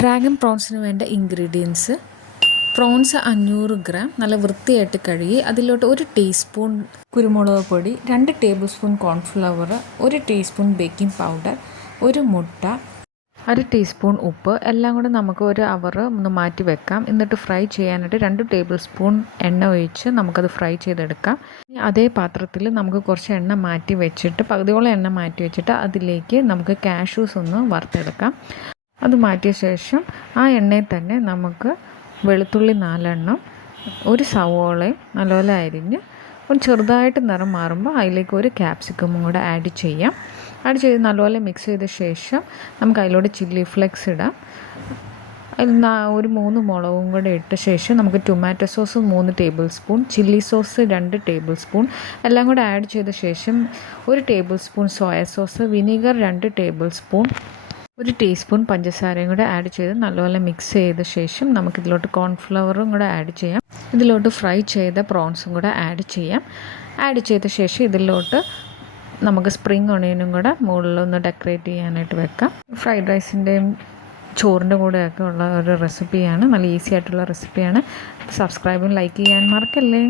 Dragon പ്രോൺസിന് വേണ്ട ingredients: prawns 500 gram നല്ല വൃത്തിയായിട്ട് കഴുകി അതിലോട്ട് 1 ടീസ്പൂൺ കുരുമുളക് പൊടി, 2 table spoon cornflour, 1 teaspoon baking powder, 1 മുട്ട, 1/2 ടീസ്പൂൺ ഉപ്പ് എല്ലാം കൂടെ നമുക്ക് 1 അവർ ഒന്ന് മാറ്റി വെക്കാം. എന്നിട്ട് ഫ്രൈ ചെയ്യാനായിട്ട് 2 ടേബിൾ സ്പൂൺ എണ്ണ ഒഴിച്ച് നമുക്കത് ഫ്രൈ ചെയ്തെടുക്കാം. അതേ പാത്രത്തിൽ നമുക്ക് കുറച്ച് എണ്ണ മാറ്റി വെച്ചിട്ട് പകുതിയോളം എണ്ണ മാറ്റി വെച്ചിട്ട് അതിലേക്ക് നമുക്ക് കാഷ്യൂസ് ഒന്ന് വറുത്തെടുക്കാം. അത് മാറ്റിയ ശേഷം ആ എണ്ണയിൽ തന്നെ നമുക്ക് വെളുത്തുള്ളി 4 എണ്ണം, 1 സവോളയും നല്ലപോലെ അരിഞ്ഞ് ഒന്ന് ചെറുതായിട്ട് നിറം മാറുമ്പോൾ അതിലേക്ക് 1 ക്യാപ്സിക്കമും കൂടെ ആഡ് ചെയ്യാം. ആഡ് ചെയ്ത് നല്ലപോലെ മിക്സ് ചെയ്ത ശേഷം നമുക്ക് അതിലൂടെ ചില്ലി ഫ്ലേക്സ് ഇടാം. അതിൽ 3 മുളകും കൂടെ ഇട്ട ശേഷം നമുക്ക് tomato sauce 3 table spoon, chilli sauce 2 table spoon എല്ലാം കൂടെ ആഡ് ചെയ്ത ശേഷം 1 table spoon soya sauce, vinegar 2 table spoon, 1 teaspoon പഞ്ചസാരയും കൂടെ ആഡ് ചെയ്ത് നല്ലപോലെ മിക്സ് ചെയ്ത ശേഷം നമുക്കിതിലോട്ട് കോൺഫ്ലവറും കൂടെ ആഡ് ചെയ്യാം. ഇതിലോട്ട് ഫ്രൈ ചെയ്ത പ്രോൺസും കൂടെ ആഡ് ചെയ്യാം. ആഡ് ചെയ്ത ശേഷം ഇതിലോട്ട് നമുക്ക് സ്പ്രിംഗ് ഒണിയനും കൂടെ മുകളിലൊന്ന് ഡെക്കറേറ്റ് ചെയ്യാനായിട്ട് വെക്കാം. ഫ്രൈഡ് റൈസിൻ്റെയും ചോറിൻ്റെ കൂടെയൊക്കെ ഉള്ള ഒരു റെസിപ്പിയാണ്. നല്ല ഈസി ആയിട്ടുള്ള റെസിപ്പിയാണ്. സബ്സ്ക്രൈബും ലൈക്ക് ചെയ്യാൻ മറക്കല്ലേ.